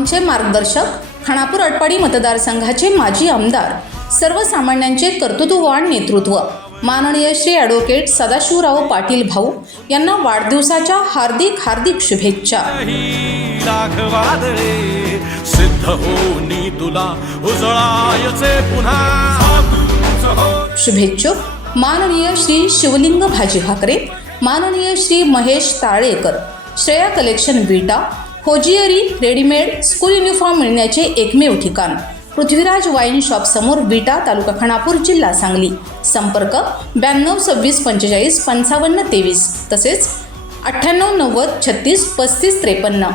आमचे मार्गदर्शक खानापूर अटपाडी मतदारसंघाचे माजी आमदार सर्वसामान्यांचे कर्तृत्ववान नेतृत्व माननीय श्री ॲडव्होकेट सदाशिवराव पाटील भाऊ यांना वाढदिवसाच्या हार्दिक हार्दिक शुभेच्छा. शुभेच्छुक माननीय श्री शिवलिंग भाजी भाकरे माननीय Shri Mahesh Talekar Shreya collection Vita hosiery readymade school uniform मिळण्याचे एकमेव ठिकाण. पृथ्वीराज वाईन शॉप समोर विटा तालुका खानापूर जिल्हा सांगली. संपर्क ब्याण्णव सव्वीस पंचेचाळीस पंचावन्न तेवीस तसेच अठ्ठ्याण्णव नव्वद छत्तीस पस्तीस त्रेपन्न.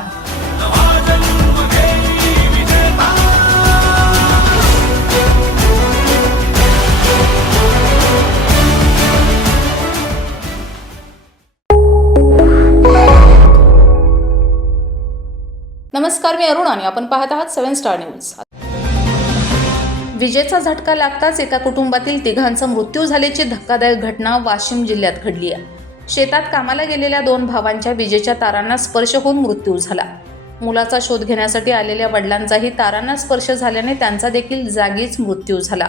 नमस्कार मी अरुण आणि आपण पाहत आहात सेव्हन स्टार न्यूज. विजेचा झटका लागताच एका कुटुंबातील तिघांचा मृत्यू झाल्याची धक्कादायक घटना वाशिम जिल्ह्यात घडली आहे. शेतात कामाला गेलेल्या दोन भावांच्या विजेच्या तारांना स्पर्श होऊन मृत्यू झाला. मुलाचा शोध घेण्यासाठी आलेल्या वडिलांचाही तारांना स्पर्श झाल्याने त्यांचा देखील जागीच मृत्यू झाला.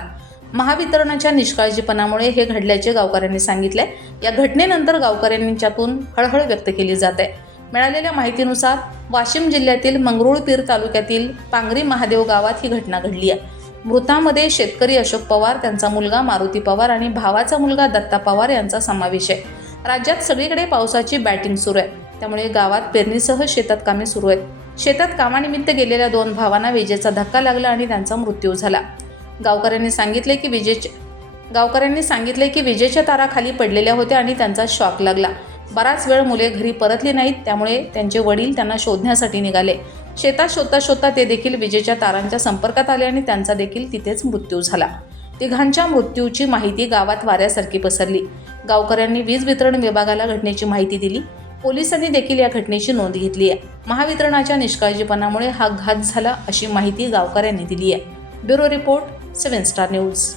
महावितरणाच्या निष्काळजीपणामुळे हे घडल्याचे गावकऱ्यांनी सांगितले या घटनेनंतर गावकऱ्यांच्यातून हळहळ व्यक्त केली जात. आहे मिळालेल्या माहितीनुसार वाशिम जिल्ह्यातील मंगरुळपीर तालुक्यातील पांगरी महादेव गावात ही घटना घडली आहे. मृतामध्ये शेतकरी अशोक पवार त्यांचा मुलगा मारुती पवार आणि भावाचा मुलगा दत्ता पवार यांचा समावेश आहे. राज्यात सगळीकडे पावसाची बॅटिंग सुरू आहे. त्यामुळे गावात पेरणीसह शेतात कामे सुरू आहेत. शेतात कामानिमित्त गेलेल्या दोन भावांना विजेचा धक्का लागला आणि त्यांचा मृत्यू झाला. गावकऱ्यांनी सांगितले की विजेचे गावकऱ्यांनी सांगितले की विजेच्या तारा खाली पडलेल्या होत्या आणि त्यांचा शॉक लागला. बराच वेळ मुले घरी परतली नाहीत त्यामुळे त्यांचे वडील त्यांना शोधण्यासाठी निघाले. शेतात शोधता शोधता ते देखील विजेच्या तारांच्या संपर्कात आले आणि त्यांचा देखील तिथेच मृत्यू झाला. तिघांच्या मृत्यूची माहिती गावात वाऱ्यासारखी पसरली. गावकऱ्यांनी वीज वितरण विभागाला घटनेची माहिती दिली. पोलिसांनी देखील या घटनेची नोंद घेतली आहे. महावितरणाच्या निष्काळजीपणामुळे हा घात झाला अशी माहिती गावकऱ्यांनी दिली आहे. Bureau report seven star news.